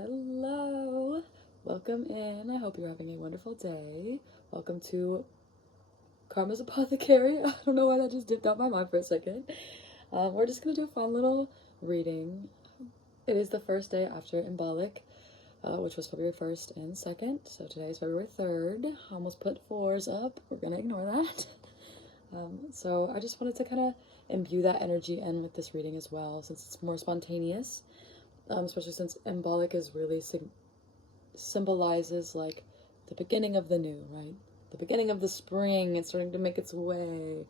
Hello, welcome in. I hope you're having a wonderful day. Welcome to Karma's Apothecary. I don't know why that just dipped out my mind for a second. We're just gonna do a fun little reading. It is the first day after Embolic, which was February 1st and 2nd. So today is February 3rd. I almost put 4s up. We're gonna ignore that. So I just wanted to kind of imbue that energy in with this reading as well, since it's more spontaneous. Especially since Embolic is really symbolizes like the beginning of the new, right? The beginning of the spring. It's starting to make its way.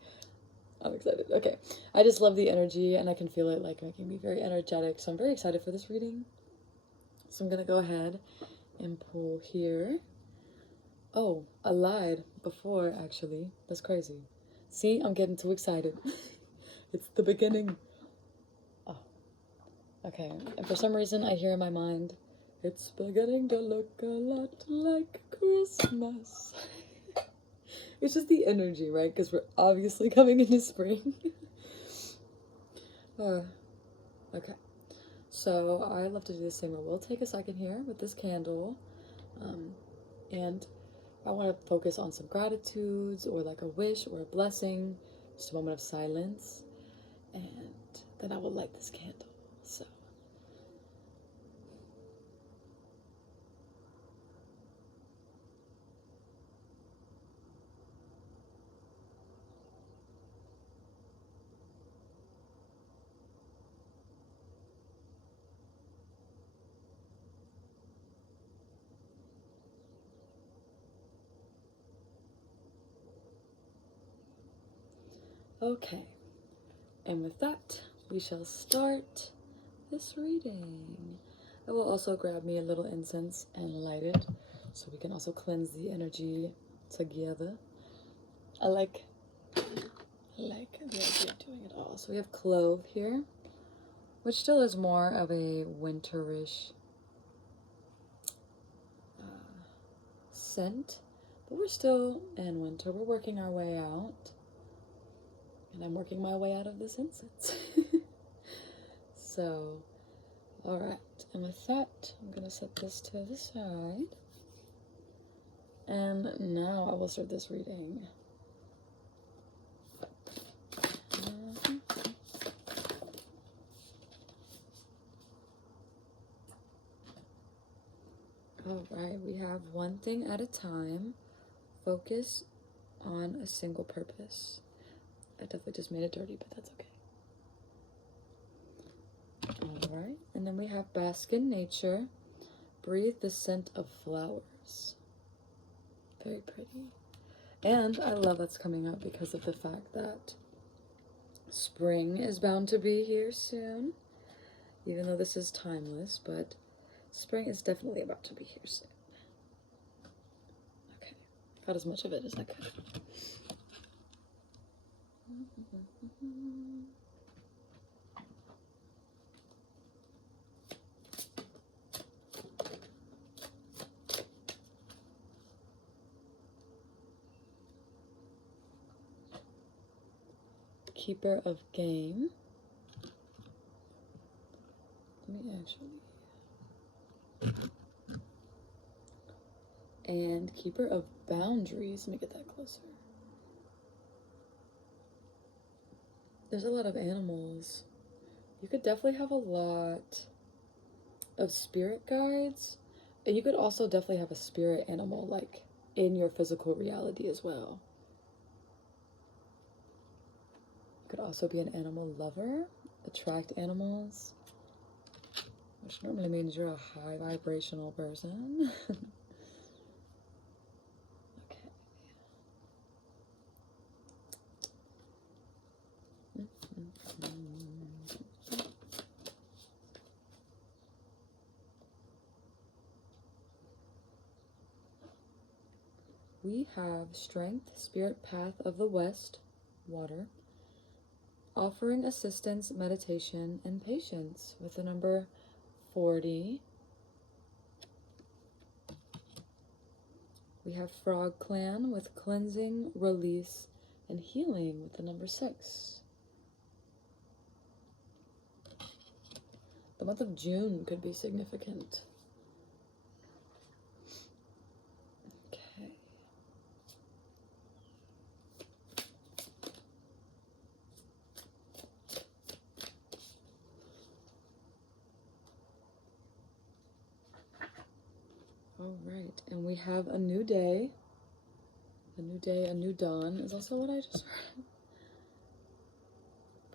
I'm excited. Okay, I just love the energy and I can feel it like making me very energetic. So I'm very excited for this reading. So I'm gonna go ahead and pull here. Oh, I lied before actually. That's crazy. See, I'm getting too excited. It's the beginning. Okay, and for some reason I hear in my mind, it's beginning to look a lot like Christmas. It's just the energy, right? Because we're obviously coming into spring. Okay, so I love to do the same. We'll take a second here with this candle. And I want to focus on some gratitudes or like a wish or a blessing, just a moment of silence. And then I will light this candle. So. Okay, and with that, we shall start this reading. I will also grab me a little incense and light it so we can also cleanse the energy together. I like the idea of doing it all. So we have clove here, which still is more of a winterish scent, but we're still in winter. We're working our way out. And I'm working my way out of this incense. So, alright, and with that, I'm gonna set this to the side. And now I will start this reading. Alright, we have one thing at a time. Focus on a single purpose. I definitely just made it dirty, but that's okay. Alright, and then we have bask in nature. Breathe the scent of flowers. Very pretty. And I love that's coming up because of the fact that spring is bound to be here soon. Even though this is timeless, but spring is definitely about to be here soon. Okay, got as much of it as I could. Keeper of game. Let me actually. And keeper of boundaries. Let me get that closer. There's a lot of animals. You could definitely have a lot of spirit guides. And you could also definitely have a spirit animal, like, in your physical reality as well. You could also be an animal lover, attract animals, which normally means you're a high vibrational person. Okay. We have strength, spirit path of the west, water, offering assistance, meditation, and patience with the number 40. We have Frog Clan with cleansing, release, and healing with the number 6. The month of June could be significant. All right, and we have a new day. A new day, a new dawn is also what I just read.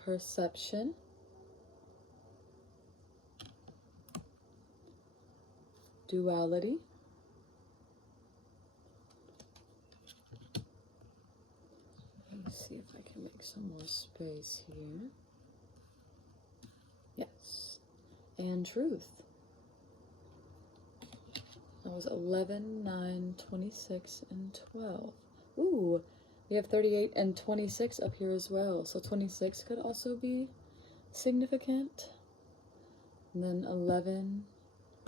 Perception. Duality. Let me see if I can make some more space here. Yes. And truth. That was 11, 9, 26, and 12. Ooh, we have 38 and 26 up here as well. So 26 could also be significant. And then 11.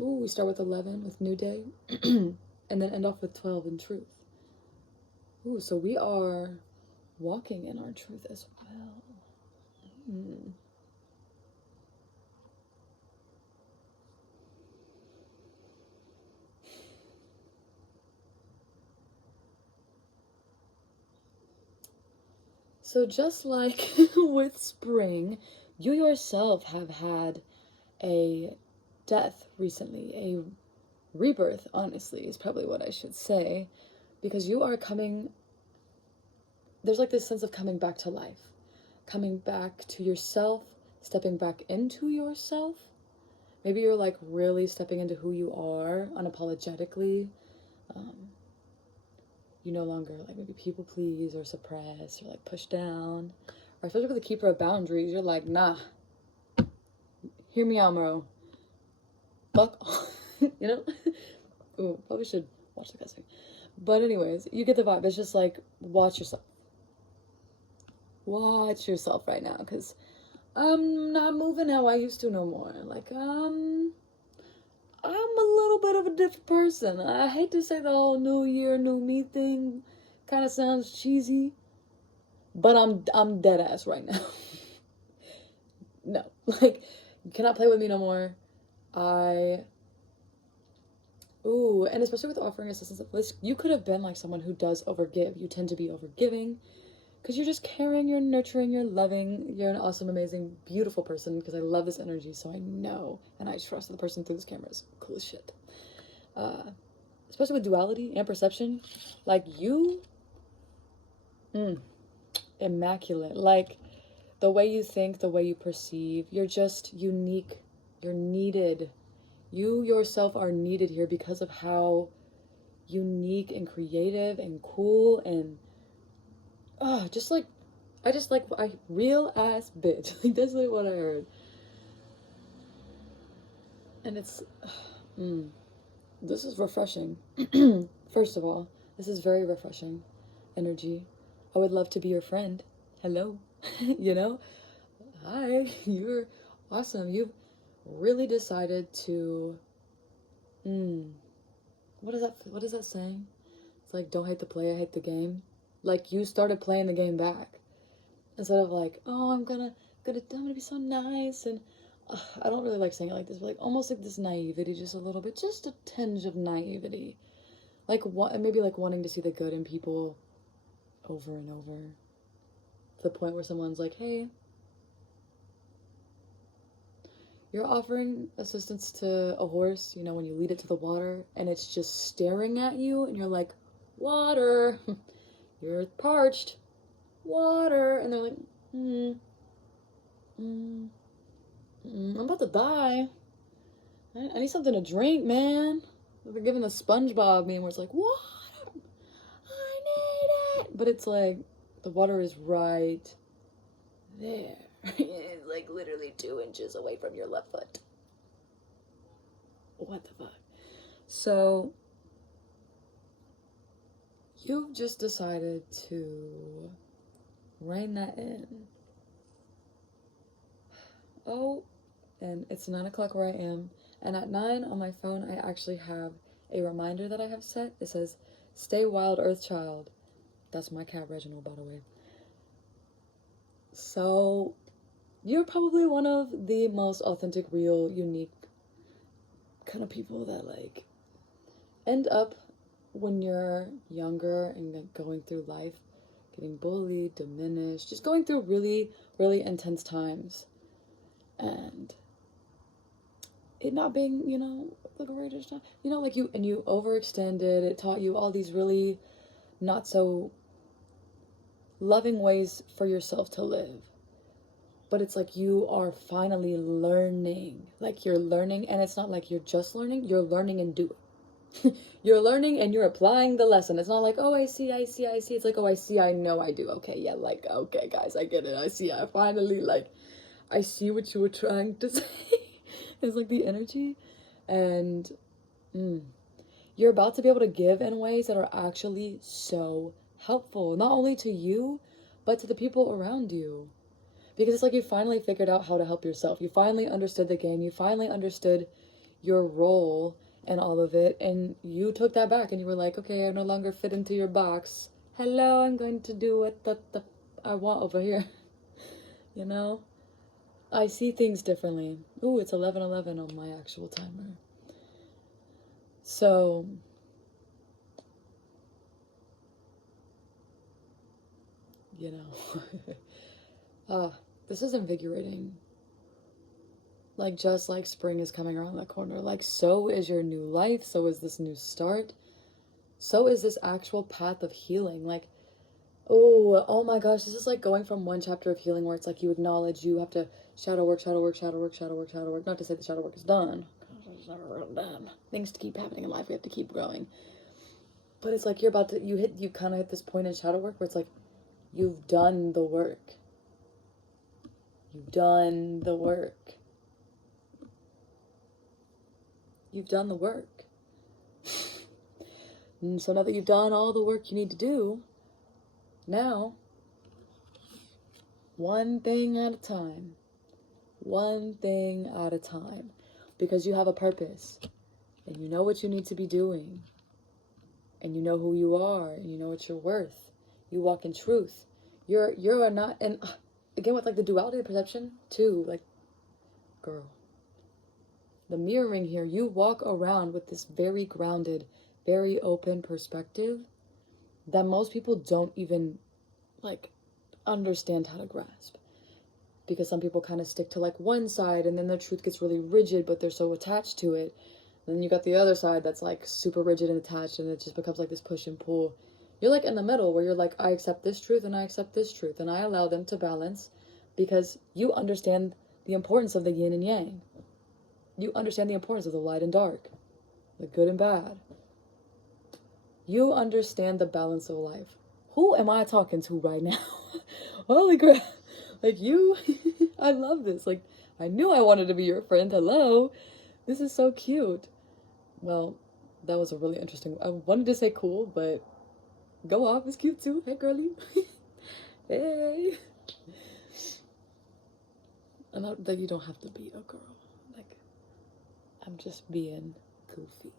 Ooh, we start with 11 with New Day. And then end off with 12 in truth. Ooh, so we are walking in our truth as well. So just like with spring, you yourself have had a death recently, a rebirth, honestly, is probably what I should say, because you are coming, there's like this sense of coming back to life, coming back to yourself, stepping back into yourself. Maybe you're like really stepping into who you are unapologetically. You no longer like maybe people please or suppress or like push down, or especially with the keeper of boundaries, you're like, nah, hear me out, bro. Fuck off. You know? Ooh, probably should watch the cussing. But anyways, you get the vibe. It's just like, watch yourself. Watch yourself right now, because I'm not moving how I used to no more. Like, I'm a little bit of a different person. I hate to say the whole new year, new me thing. Kind of sounds cheesy. But I'm dead ass right now. No. Like, you cannot play with me no more. Ooh, and especially with offering assistance, you could have been like someone who does overgive. You tend to be overgiving because you're just caring, you're nurturing, you're loving, you're an awesome, amazing, beautiful person, because I love this energy, so I know and I trust the person through this camera is cool as shit. Especially with duality and perception, like you, immaculate. Like the way you think, the way you perceive, you're just unique, you're needed. You yourself are needed here because of how unique and creative and cool and I real ass bitch. Like that's like what I heard. And it's this is refreshing. First of all, this is very refreshing energy. I would love to be your friend. Hello. You know? Hi, you're awesome. You've really decided to what is that saying? It's like, don't hate the player, hate the game. Like you started playing the game back instead of like, oh, I'm gonna be so nice. And I don't really like saying it like this, but like almost like this naivety, just a little bit, just a tinge of naivety, like what, maybe like wanting to see the good in people over and over, to the point where someone's like, hey, you're offering assistance to a horse, you know, when you lead it to the water and it's just staring at you and you're like, water, you're parched, water, and they're like, I'm about to die. I need something to drink, man. They're giving the SpongeBob meme where it's like, water, I need it. But it's like, the water is right there. It's like literally 2 inches away from your left foot. What the fuck? So, you've just decided to rein that in. Oh, and it's 9 o'clock where I am. And at 9 on my phone, I actually have a reminder that I have set. It says, stay wild, Earth Child. That's my cat, Reginald, by the way. So, you're probably one of the most authentic, real, unique kind of people that, like, end up when you're younger and like, going through life, getting bullied, diminished, just going through really, really intense times. And it not being, you know, the greatest time. You know, like you overextended. It taught you all these really not so loving ways for yourself to live. But it's like you are finally learning. Like you're learning, and it's not like you're just learning, you're learning and doing. You're learning and you're applying the lesson. It's not like, oh, I see. It's like, oh, I see, I know, I do. Okay, yeah, like, okay, guys, I get it. I see, I finally, like, I see what you were trying to say. It's like the energy. And you're about to be able to give in ways that are actually so helpful, not only to you, but to the people around you. Because it's like you finally figured out how to help yourself. You finally understood the game. You finally understood your role and all of it, and you took that back and you were like, okay, I no longer fit into your box. Hello, I'm going to do what I want over here. You know, I see things differently. Ooh, it's 11:11 on my actual timer. So you know, this is invigorating. Like, just like spring is coming around the corner, like, so is your new life, so is this new start, so is this actual path of healing. Like, oh my gosh, this is like going from one chapter of healing where it's like you acknowledge you have to shadow work. Not to say the shadow work is done. It's never real done. Things to keep happening in life, we have to keep growing. But it's like you kind of hit this point in shadow work where it's like you've done the work. You've done the work. You've done the work. And so now that you've done all the work you need to do, now, one thing at a time. One thing at a time. Because you have a purpose. And you know what you need to be doing. And you know who you are. And you know what you're worth. You walk in truth. You're not, and again with like the duality of perception too, like, girl. The mirroring here, you walk around with this very grounded, very open perspective that most people don't even, like, understand how to grasp. Because some people kind of stick to, like, one side, and then their truth gets really rigid, but they're so attached to it. And then you got the other side that's, like, super rigid and attached, and it just becomes, like, this push and pull. You're, like, in the middle, where you're, like, I accept this truth, and I accept this truth, and I allow them to balance, because you understand the importance of the yin and yang. You understand the importance of the light and dark, the good and bad. You understand the balance of life. Who am I talking to right now? Holy crap. Like, you, I love this. Like, I knew I wanted to be your friend. Hello. This is so cute. Well, that was a really interesting, I wanted to say cool, but go off is cute too. Hey, girlie. Hey. And not that you don't have to be a girl. I'm just being goofy.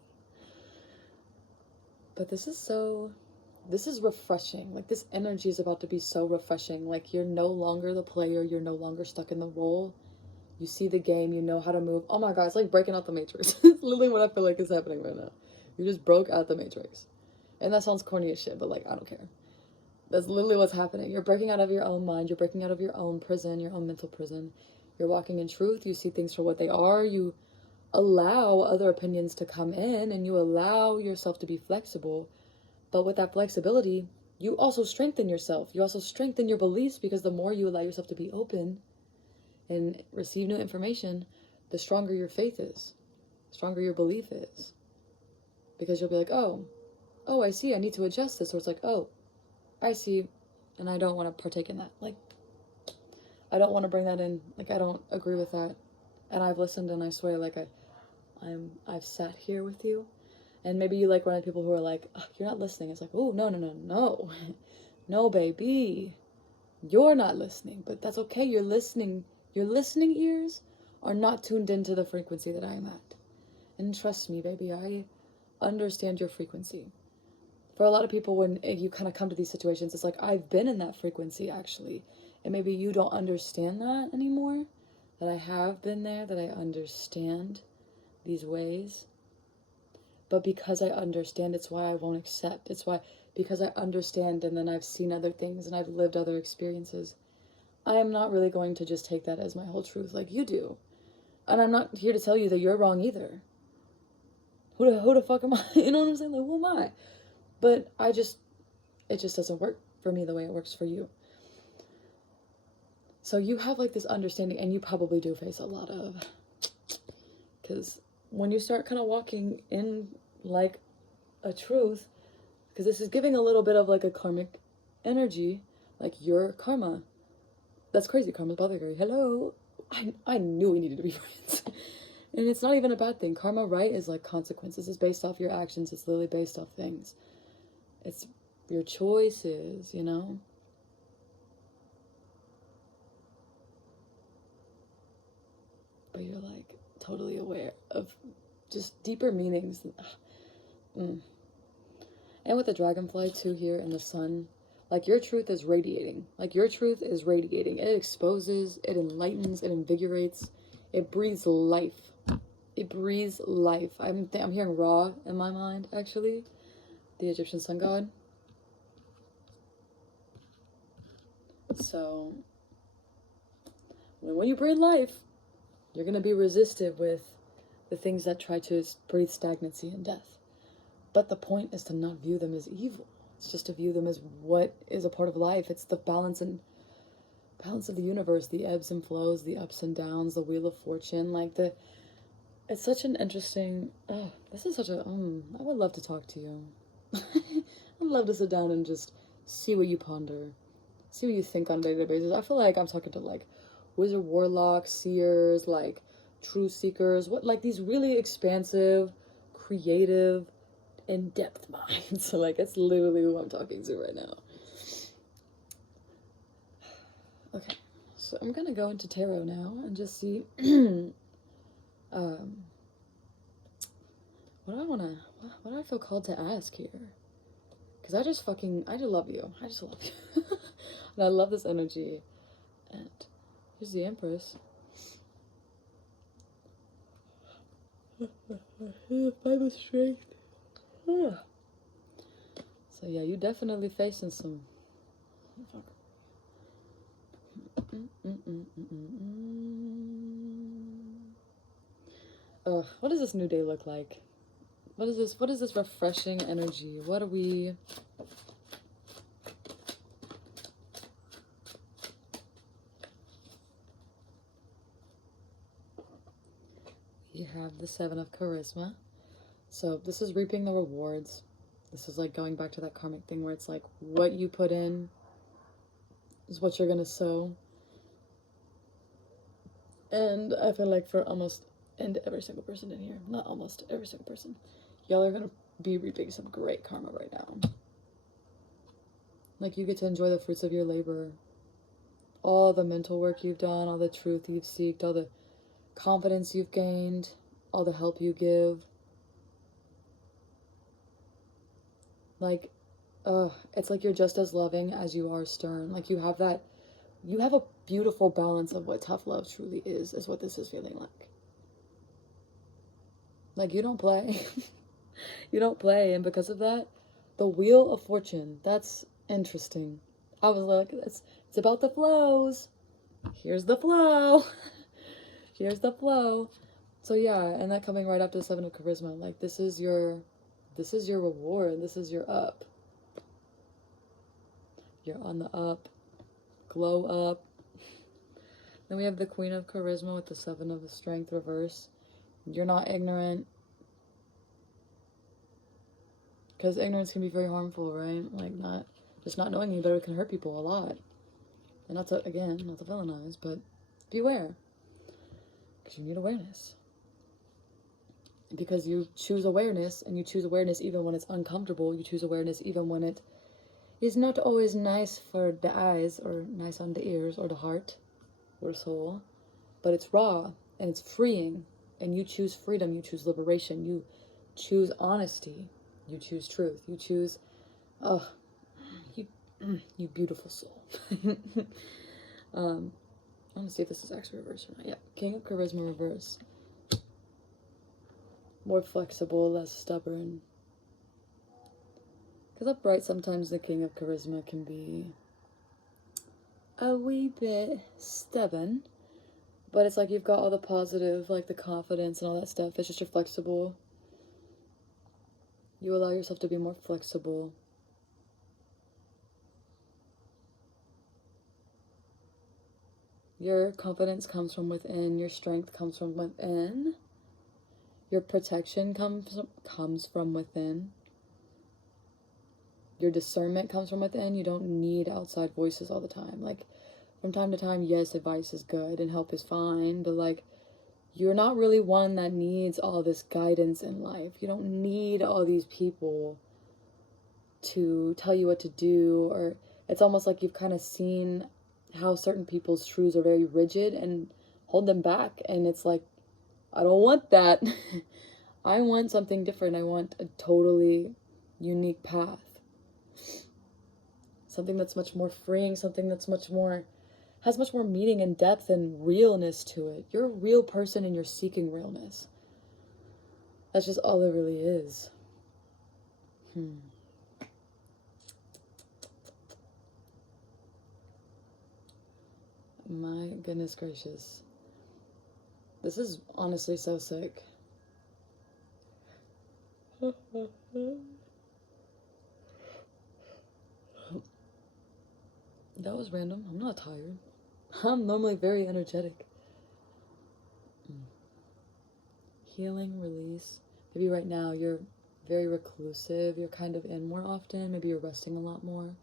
But this is refreshing. Like, this energy is about to be so refreshing. Like, you're no longer the player. You're no longer stuck in the role. You see the game. You know how to move. Oh my God, it's like breaking out the Matrix. It's literally what I feel like is happening right now. You just broke out the Matrix. And that sounds corny as shit, but, like, I don't care. That's literally what's happening. You're breaking out of your own mind. You're breaking out of your own prison, your own mental prison. You're walking in truth. You see things for what they are. You allow other opinions to come in, and you allow yourself to be flexible. But with that flexibility, you also strengthen yourself. You also strengthen your beliefs, because the more you allow yourself to be open and receive new information, the stronger your faith is, the stronger your belief is. Because you'll be like, oh, I see, I need to adjust this. Or it's like, oh, I see, and I don't want to partake in that. Like, I don't want to bring that in. Like, I don't agree with that. And I've listened, and I swear, like, I've sat here with you, and maybe you like run into people who are like, oh, you're not listening. It's like, oh, no, no, baby, you're not listening, but that's okay. You're listening. Your listening ears are not tuned into the frequency that I am at. And trust me, baby, I understand your frequency. For a lot of people, when you kind of come to these situations, it's like, I've been in that frequency, actually. And maybe you don't understand that anymore, that I have been there, that I understand these ways. But because I understand, it's why I won't accept. It's why, because I understand, and then I've seen other things, and I've lived other experiences, I am not really going to just take that as my whole truth like you do. And I'm not here to tell you that you're wrong either. Who the fuck am I? You know what I'm saying? Like, who am I? But it just doesn't work for me the way it works for you. So you have like this understanding, and you probably do face a lot of, because when you start kind of walking in like a truth, because this is giving a little bit of like a karmic energy, like your karma. That's crazy, Karma's Apothecary. Hello. I knew we needed to be friends. And it's not even a bad thing. Karma, right, is like consequences. It's based off your actions. It's literally based off things. It's your choices, you know? But you're like totally aware of just deeper meanings. And with the dragonfly too here in the sun, like your truth is radiating. Like your truth is radiating. It exposes, it enlightens, it invigorates, it breathes life. It breathes life. I'm hearing Ra in my mind, actually. The Egyptian sun god. So, when you breathe life, you're going to be resisted with the things that try to breathe stagnancy and death. But the point is to not view them as evil. It's just to view them as what is a part of life. It's the balance of the universe, the ebbs and flows, the ups and downs, the wheel of fortune. It's such an interesting. Oh, this is such a. I would love to talk to you. I'd love to sit down and just see what you ponder, see what you think on a daily basis. I feel like I'm talking to like wizard, warlocks, seers, like truth seekers. What like these really expansive, creative, in-depth minds. So like it's literally who I'm talking to right now. Okay, so I'm gonna go into tarot now and just see. What do I feel called to ask here? Because I just love you. I just love you. And I love this energy. And here's the Empress. Five of Strength. So yeah, you definitely facing some. What does this new day look like? What is this refreshing energy? What are we... You have the Seven of Charisma. So this is reaping the rewards. This is like going back to that karmic thing where it's like what you put in is what you're gonna sow. And I feel like for every single person in here, not almost every single person, y'all are gonna be reaping some great karma right now. Like you get to enjoy the fruits of your labor. All the mental work you've done, all the truth you've seeked, all the confidence you've gained, all the help you give. Like, it's like you're just as loving as you are stern. Like you have a beautiful balance of what tough love truly is what this is feeling like. Like you don't play. You don't play, and because of that, the Wheel of Fortune, that's interesting. I was like, it's about the flows. Here's the flow. Here's the flow. So yeah, and that coming right after the Seven of Charisma, like this is your reward. This is your up. You're on the up. Glow up. Then we have the Queen of Charisma with the Seven of Strength reverse. You're not ignorant. Because ignorance can be very harmful, right? Like not knowing any better can hurt people a lot. And not to villainize, but beware. Because you need awareness. Because you choose awareness, and you choose awareness even when it's uncomfortable. You choose awareness even when it is not always nice for the eyes, or nice on the ears, or the heart, or soul. But it's raw, and it's freeing. And you choose freedom, you choose liberation, you choose honesty, you choose truth, you choose, you beautiful soul. I want to see if this is actually reverse or not. Yeah, King of Charisma reverse. More flexible, less stubborn. Because upright, sometimes the King of Charisma can be a wee bit stubborn. But it's like you've got all the positive, like the confidence and all that stuff. It's just you're flexible. You allow yourself to be more flexible. Your confidence comes from within. Your strength comes from within. Your protection comes from within. Your discernment comes from within. You don't need outside voices all the time. Like, from time to time, yes, advice is good and help is fine, but like, you're not really one that needs all this guidance in life. You don't need all these people to tell you what to do, or it's almost like you've kind of seen how certain people's truths are very rigid and hold them back. And it's like, I don't want that. I want something different. I want a totally unique path. Something that's much more freeing, something that's has much more meaning and depth and realness to it. You're a real person and you're seeking realness. That's just all it really is. My goodness gracious. This is honestly so sick. That was random. I'm not tired. I'm normally very energetic. Healing, release. Maybe right now you're very reclusive. You're kind of in more often. Maybe you're resting a lot more.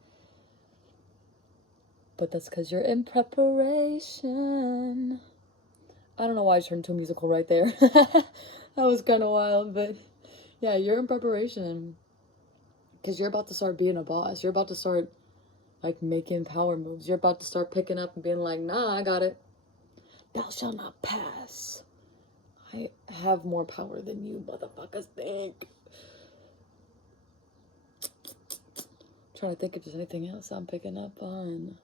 But that's because you're in preparation. I don't know why I turned to a musical right there. That was kind of wild, but yeah, you're in preparation. Because you're about to start being a boss. You're about to start like making power moves. You're about to start picking up and being like, nah, I got it. Thou shalt not pass. I have more power than you motherfuckers think. I'm trying to think if there's anything else I'm picking up on.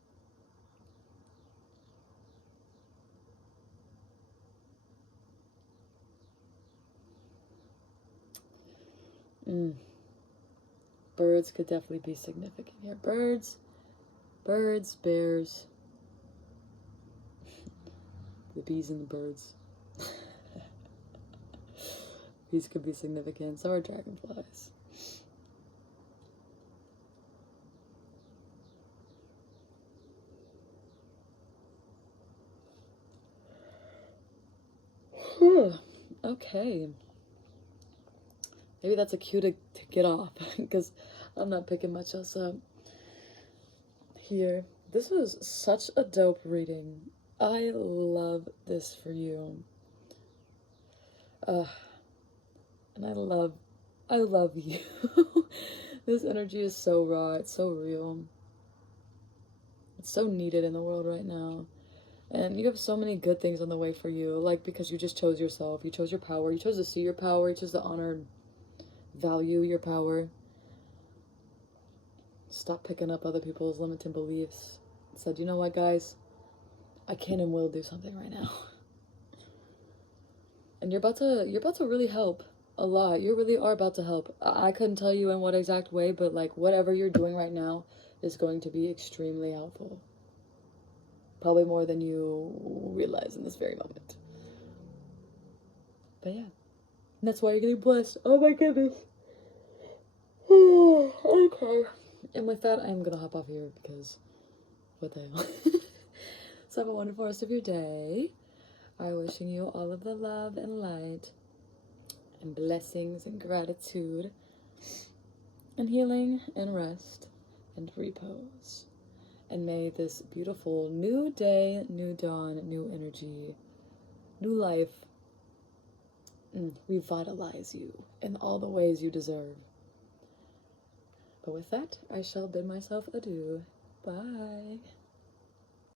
Birds could definitely be significant here. Birds, bears, the bees and the birds. These could be significant. So are dragonflies. Okay. Maybe that's a cue to get off, because I'm not picking much else up here. This was such a dope reading. I love this for you. And I love you. This energy is so raw. It's so real. It's so needed in the world right now. And you have so many good things on the way for you. Like, because you just chose yourself. You chose your power. You chose to see your power. You chose to honor and value your power. Stop picking up other people's limiting beliefs. Said, you know what, guys? I can and will do something right now. And you're about to really help a lot. You really are about to help. I couldn't tell you in what exact way, but like whatever you're doing right now is going to be extremely helpful. Probably more than you realize in this very moment. But yeah. And that's why you're getting blessed. Oh my goodness. Okay. And with that, I'm gonna hop off here because what the hell. So have a wonderful rest of your day. I'm wishing you all of the love and light and blessings and gratitude and healing and rest and repose. And may this beautiful new day, new dawn, new energy, new life revitalize you in all the ways you deserve. But with that, I shall bid myself adieu. Bye.